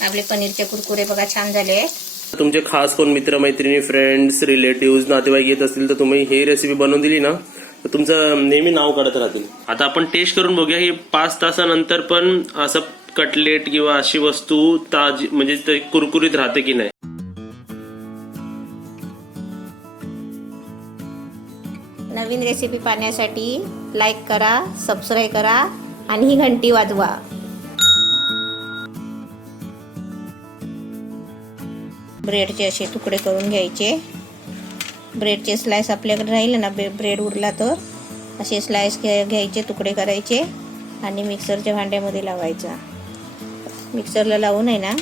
आपले पनीरचे कुरकुरे बघा छान झाले आहेत। तुमचे खास कोण मित्र मैत्रिणी फ्रेंड्स रिलेटिव्ह नातेवाईक येत असतील तर तुम्ही ही रेसिपी बनवून दिली ना तर तुमचं नेहमी नाव काढत राहतील। आता आपण टेस्ट करून बघूया ही 5 तासानंतर पण असं कटलेट किंवा अशी वस्तू ताजी म्हणजे ते कुरकुरीत राहते की नाही। नवीन रेसिपी पाहण्यासाठी लाईक करा, सबस्क्राईब करा आणि ही घंटी वाजवा। ब्रेडचे असे तुकडे करून घ्यायचे। ब्रेडचे स्लाइस आपल्याकडे राहिले ना, ब्रेड उरला तर असे स्लाइस घ्यायचे, तुकडे करायचे आणि मिक्सरच्या भांड्यामध्ये लावायचा। मिक्सरला लावून आहे ना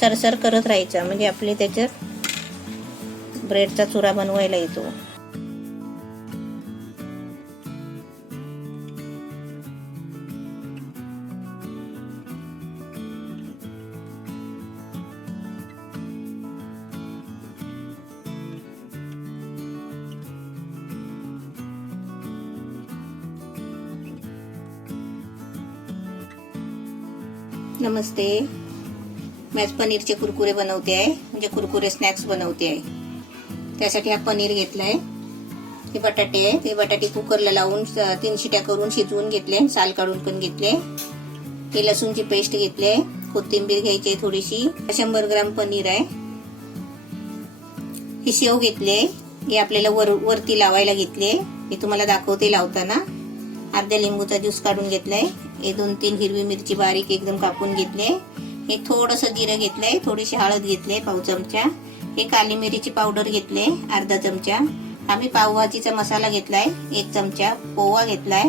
सरसर करत राहायचा, म्हणजे आपले त्याच्यात ब्रेडचा चुरा बनवायला येतो। नमस्ते, मी आज पनीरचे कुरकुरे बनवते आहे, म्हणजे कुरकुरे स्नॅक्स बनवते आहे। त्यासाठी हा पनीर घेतला आहे, हे बटाटे आहे, ते बटाटे कुकरला लावून 3 शिट्या करून शिजवून घेतले, साल काढून पण घेतले। हे लसूणची पेस्ट घेतली, कोथिंबीर घ्यायची थोडीशी, 100 ग्राम पनीर आहे। ही शेव घेतली, हे आपल्याला वरती लावायला घेतले, मी तुम्हाला दाखवते लावताना। अर्ध्या लिंबूचा ज्यूस काढून घेतलाय। हे 2-3 हिरवी मिरची बारीक एकदम कापून घेतले। हे थोडंसं जिरं घेतलंय, थोडीशी हळद घेतली पाव चमचा। हे काली मिरीची पावडर घेतले अर्धा चमचा। आम्ही पावभाजीचा मसाला घेतलाय 1 चमचा, पोहा घेतलाय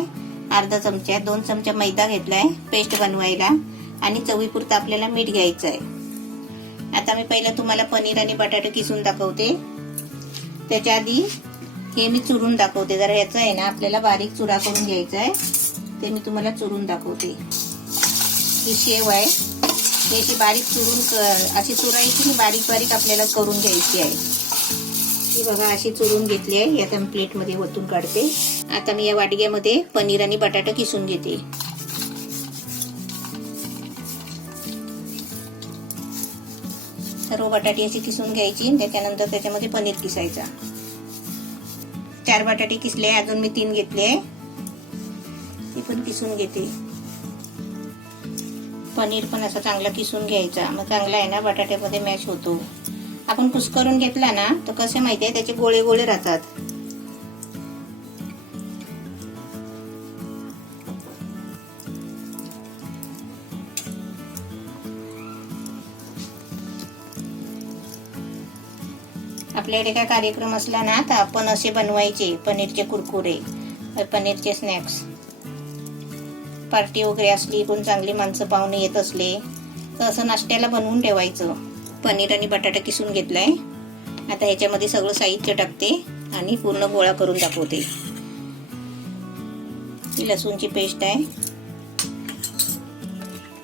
अर्धा चमचा, 2 चमचा मैदा घेतलाय पेस्ट बनवायला आणि चवीपुरतं आपल्याला मीठ घ्यायचं आहे। आता मी पहिला तुम्हाला पनीर आणि बटाटे किसून दाखवते, त्याच्या आधी हे मी चुरून दाखवते। जरा याचा आहे ना आपल्याला बारीक चुरा करून घ्यायचा आहे, ते मी तुम्हाला चुरून दाखवते। ही शेव आहे, ही अशी बारीक चुरून अशी चुरायची आणि बारीक बारीक आपल्याला करून घ्यायची आहे। ही बघा अशी चुरून घेतली आहे, यात मी प्लेटमध्ये ओतून काढते। आता मी या वाटग्यामध्ये पनीर आणि बटाटा किसून घेते। सर्व बटाटे अशी किसून घ्यायची, त्याच्यानंतर त्याच्यामध्ये पनीर किसायचा। 4 बटाटे किसले, अजून मी 3 घेतले, ते पण किसून घेते। पनीर पण असं चांगला किसून घ्यायचा, मग चांगला आहे ना बटाट्यामध्ये मॅश होतो। आपण कुस्करून घेतला ना तर कसे माहितीये त्याचे गोळे गोळे राहतात। आपल्याकडे काय कार्यक्रम असला ना तर आपण असे बनवायचे पनीरचे कुरकुरे, पनीरचे स्नॅक्स। पार्टी वगैरे असली, कोण चांगली माणसं पाहुणे येत असले तर असं नाश्त्याला बनवून ठेवायचं। पनीर आणि बटाटा किसून घेतलाय, आता ह्याच्यामध्ये सगळं साहित्य टाकते आणि पूर्ण गोळा करून दाखवते। ही लसूणची पेस्ट आहे,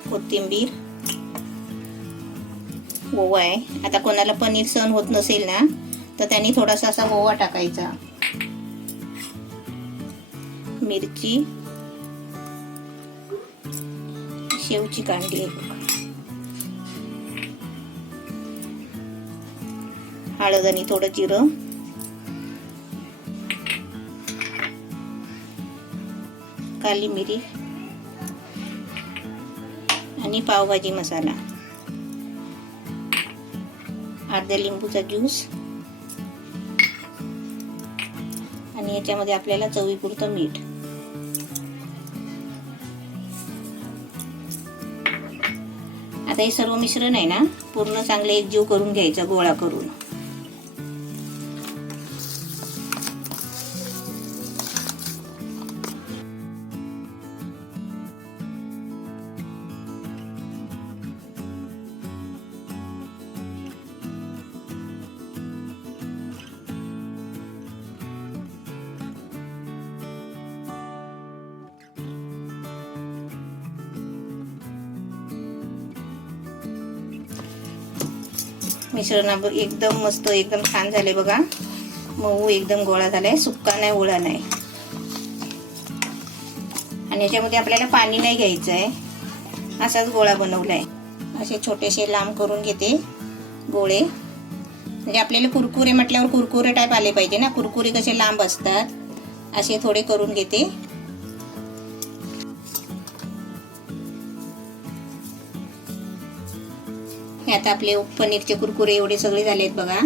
कोथिंबीर, ओवा आहे। आता कोणाला पनीर सहन होत नसेल ना तर त्यांनी थोडासा असा ओवा टाकायचा। मिरची, शेवची कांडी आहे, हळद आणि थोडं जिरं, काली मिरी आणि पावभाजी मसाला, अर्ध्या लिंबूचा ज्यूस आणि याच्यामध्ये आपल्याला चवीपुरतं मीठ। आता हे सर्व मिश्रण आहे ना पूर्ण चांगले एकजीव करून घ्यायचा, गोळा करून। मिश्रण एकदम मस्त एकदम छान झाले बघा, मऊ एकदम गोळा झालाय, सुक्का नाही ओला नाही। आणि याच्यामध्ये आपल्याला पाणी नाही घ्यायचं आहे, असाच गोळा बनवलाय। असे छोटेसे लांब करून घेते गोळे. म्हणजे आपल्याला कुरकुरे म्हटल्यावर कुरकुरे टाईप आले पाहिजे ना, कुरकुरे कसे लांब असतात, असे थोडे करून घेते. हे आता आपले पनीरचे कुरकुरे एवढे सगळे झालेत बघा.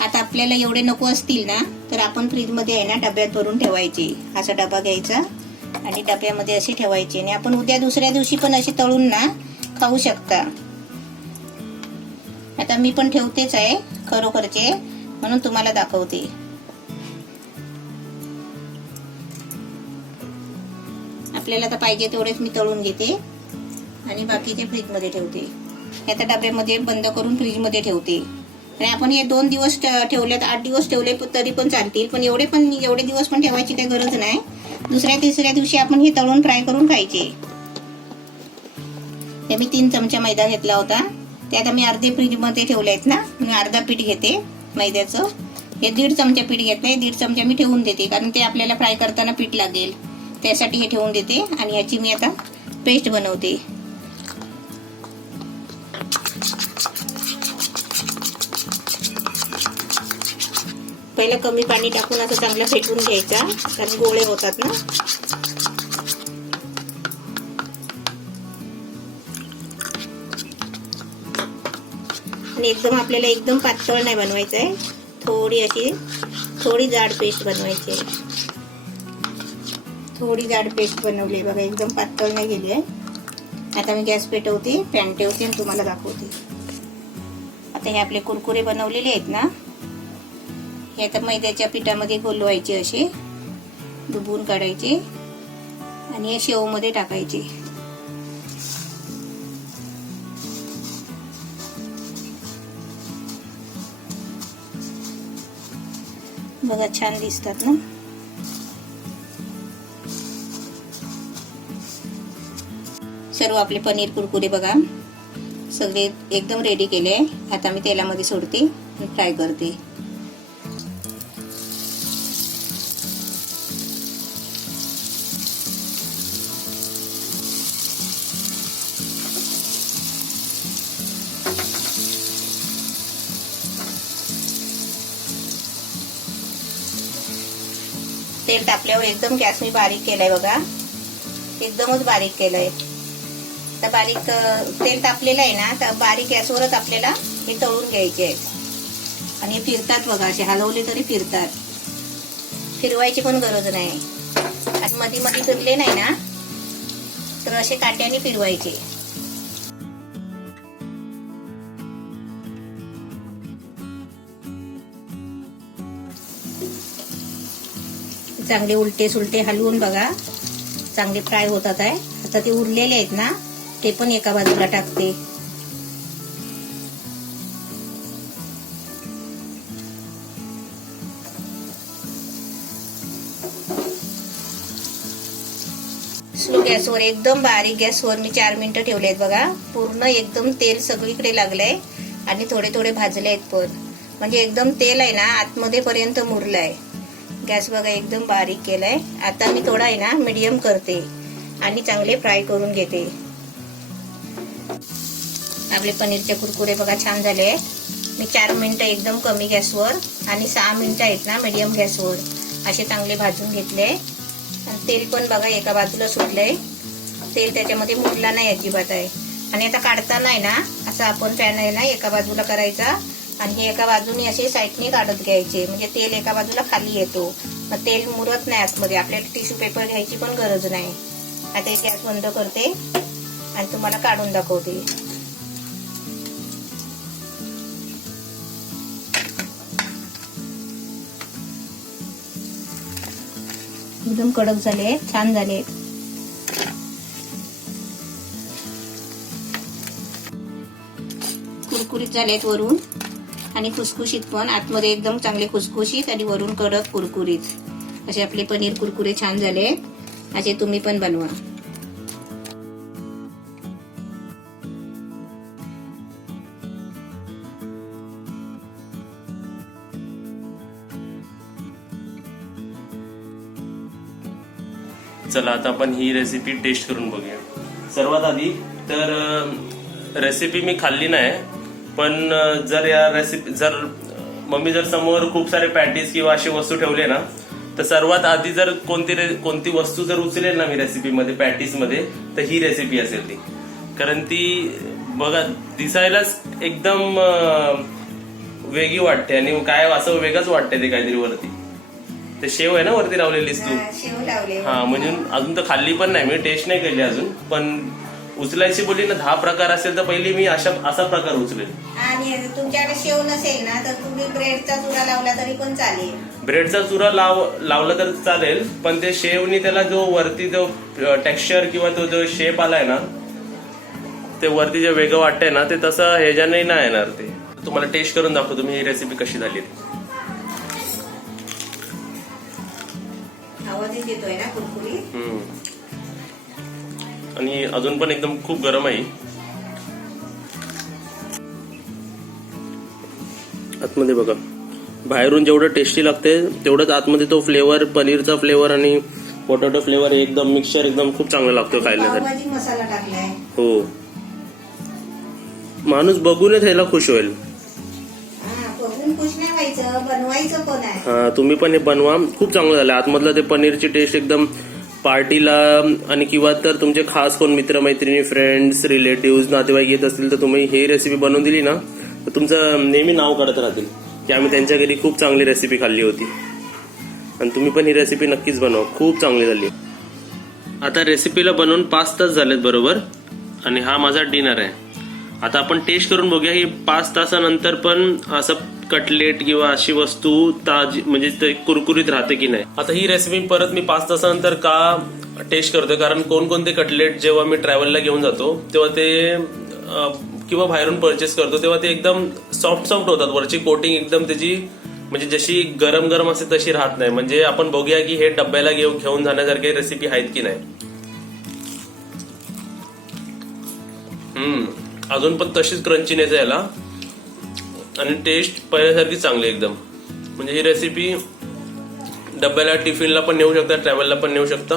आता आपल्याला एवढे नको असतील ना तर आपण फ्रीजमध्ये आहे ना डब्यात भरून ठेवायचे. असा डबा घ्यायचा आणि डब्यामध्ये असे ठेवायचे आणि आपण उद्या दुसऱ्या दिवशी पण असे तळून ना खाऊ शकता. आता मी पण ठेवतेच आहे खरोखरचे, म्हणून तुम्हाला दाखवते. आपल्याला तर पाहिजे तेवढेच मी तळून घेते आणि बाकीचे फ्रीजमध्ये ठेवते. आता डब्यामध्ये बंद करून फ्रीजमध्ये ठेवते. आणि आपण हे 2 दिवस ठेवलेत, 8 दिवस ठेवले तरी पण चालतील, पण एवढे दिवस पण ठेवायची काही गरज नाही. दुसऱ्या तिसऱ्या दिवशी आपण हे तळून फ्राय करून खायचे. ते मी 3 चमचा मैदा घेतला होता, ते आता मी अर्धे फ्रीजमध्ये ठेवले आहेत ना, मी अर्धा पीठ घेते मैद्याचं. हे 1.5 चमचा पीठ घेतलंय, 1.5 चमचा मी ठेवून देते, कारण ते आपल्याला फ्राय करताना पीठ लागेल, त्यासाठी हे ठेवून देते. आणि याची मी आता पेस्ट बनवते. पहिलं कमी पाणी टाकून असं चांगलं फेटून घ्यायचा, कारण गोळे होतात ना. आणि आपल्याला एकदम पातळ नाही बनवायचं आहे, थोडी जाड पेस्ट बनवायची आहे. थोडी जाड पेस्ट बनवली बघा, एकदम पातळ नाही गेली आहे. आता मी गॅस पेटवते, पॅन ठेवते आणि तुम्हाला दाखवते. आता हे आपले कुरकुरे बनवलेले आहेत ना, हे आता मैद्याच्या पिठामध्ये घोलवायचे, असे डुबून काढायचे आणि हे शेवमध्ये टाकायचे. बघा छान दिसतात ना. सर्व आपले पनीर कुरकुरे बघा सगळे एकदम रेडी केले. आता मी तेलामध्ये सोडते आणि फ्राय करते. तेल तापल्यावर एकदम गॅस मी बारीक केलाय बघा, एकदमच बारीक केलाय. तर बारीक तेल तापलेलं आहे ना, तर बारीक गॅसवरच आपल्याला हे तळून घ्यायचे आहेत. आणि फिरतात बघा, असे हलवले तरी फिरतात, फिरवायची पण गरज नाही. आणि मध्ये मध्ये फिरले नाही ना तर असे काट्याने फिरवायचे. चांगले उलटे सुलटे हलवून बघा चांगले फ्राय होतात आहे. आता ते उरलेले आहेत ना, ते पण एका बाजूला टाकते. स्लो गॅसवर, एकदम बारीक गॅसवर मी 4 मिनिटं ठेवले आहेत बघा. पूर्ण एकदम तेल सगळीकडे लागलंय आणि थोडे थोडे भाजले आहेत पण, म्हणजे एकदम तेल आहे ना आतमध्ये पर्यंत मुरलंय. गॅस बघा एकदम बारीक केलाय. आता मी थोडा आहे ना मीडियम करते आणि चांगले फ्राय करून घेते. आपले पनीरचे कुरकुरे बघा छान झाले. मी 4 मिनिटं एकदम कमी गॅसवर आणि 6 मिनिटं आहेत ना मीडियम गॅसवर असे चांगले भाजून घेतले. आणि तेल पण बघा एका बाजूला सुटलंय, तेल त्याच्यामध्ये मुरला नाही अजिबात आहे. आणि आता काढताना आहे ना असं आपण पॅन आहे ना एका बाजूला करायचा आणि हे एका बाजूने असे साईडने काढत घ्यायचे, म्हणजे तेल एका बाजूला खाली येतो, मग तेल मुरत नाही आतमध्ये. आपल्याला टिश्यू पेपर घ्यायची पण गरज नाही. आता हे गॅस बंद करते आणि तुम्हाला काढून दाखवते. एकदम कडक झाले, छान झाले. कुरकुरीत झालेत वरून आणि खुसखुशीत पण, आतमध्ये एकदम चांगले खुसखुशीत आणि वरून कडक कुरकुरीत असे आपले पनीर कुरकुरे छान झाले. असे तुम्ही पण बनवा. चला आता आपण ही रेसिपी टेस्ट करून बघूया. सर्वात आधी तर रेसिपी मी खाल्ली नाही, पण जर या रेसिपी जर मम्मी जर समोर खूप सारे पॅटीस किंवा अशी वस्तू ठेवले ना, तर सर्वात आधी जर कोणती वस्तू जर उचलेल ना मी रेसिपीमध्ये पॅटीस मध्ये, तर ही रेसिपी असेल ती. कारण ती बघा दिसायलाच एकदम वेगळी वाटते आणि काय असं वेगळंच वाटते ते काहीतरी वरती. ते शेव आहे ना वरती लावलेलीस तू? शेव लावले. हा, म्हणजे अजून तर खाल्ली पण नाही मी, टेस्ट नाही केली अजून. पण उचलायची बोलली ना 10 प्रकार असेल तर पहिली मी असा प्रकार उचलेल. आणि तुमच्याकडे शेव नसेल ना तर तुम्ही ब्रेडचा चुरा लावला तरी पण चालेल. ब्रेडचा चुरा लावला तर चालेल, पण ते शेवनी त्याला जो वरती जो टेक्स्चर किंवा तो जो शेप आलाय ना, ते वरती जे वेगळं वाटतंय ना, ते तसं ह्याच्याने नाही येणार. ते तुम्हाला टेस्ट करून दाखवतो मी ही रेसिपी कशी झाली. आवाजच येतोय ना कुरकुरीत. आणि अजून पण एकदम खूप गरम आहे. आतमध्ये बघा, बाहेरून जेवढं टेस्टी लागते तेवढंच आतमध्ये तो फ्लेवर, पनीरचा फ्लेवर आणि पोटॅटो फ्लेवर एकदम मिक्सचर एकदम खूप चांगलं लागतं खायला. मसाला टाकलाय. हो, माणूस बघूनच ह्याला खुश होईल. खुश नाही व्हायचं, बनवायचं पण आहे. हा, तुम्ही पण हे बनवा, खूप चांगलं झालं. आतमधलं ते पनीरची टेस्ट एकदम पार्टीला आणि किंवा तर तुमचे खास कोण मित्रमैत्रिणी, फ्रेंड्स, रिलेटिव्ह, नातेवाईक येत असतील तर तुम्ही ही रेसिपी बनवून दिली ना, तर तुमचं नेहमी नाव काढत राहतील की आम्ही त्यांच्या घरी खूप चांगली रेसिपी खाल्ली होती. आणि तुम्ही पण ही रेसिपी नक्कीच बनवा, खूप चांगली झाली. आता रेसिपीला बनवून 5 तास झालेत बरोबर, आणि हा माझा डिनर आहे. आता आपण टेस्ट करून बघूया ही 5 तासानंतर पण असं कटलेट किंवा अशी वस्तू ताजी म्हणजे ते कुरकुरीत राहते की नाही. आता ही रेसिपी परत मी 5 तासानंतर का टेस्ट करतोय, कारण कोणकोणते कटलेट जेव्हा मी ट्रॅव्हलला घेऊन जातो तेव्हा ते किंवा बाहेरून परचेस करतो तेव्हा ते एकदम सॉफ्ट होतात. वरची कोटिंग एकदम त्याची म्हणजे जशी गरम गरम असते तशी राहत नाही. म्हणजे आपण बघूया की हे डब्याला घेऊन जाण्यासारखे रेसिपी आहेत की नाही. अजून पण तशीच क्रंचीनेस आहे याला, आणि टेस्ट पहिल्यासारखी चांगली एकदम. म्हणजे ही रेसिपी डब्याला, टिफिनला पण नेऊ शकता, ट्रॅव्हलला पण नेऊ शकता,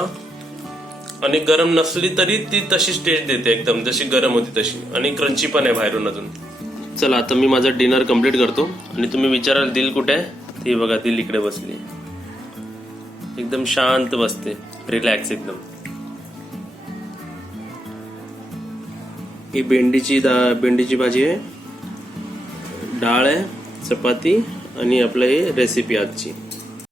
आणि गरम नसली तरी ती तशीच टेस्ट देते एकदम जशी गरम होती तशी, आणि क्रंची पण आहे बाहेरून अजून. चला आता मी माझा डिनर कम्प्लीट करतो. आणि तुम्ही विचाराल दिल कुठे आहे, ती बघा दिल इकडे बसली, एकदम शांत बसते, रिलॅक्स एकदम. ही भेंडीची भाजी आहे, डाळ आहे, चपाती, आणि आपलं हे रेसिपी आजची.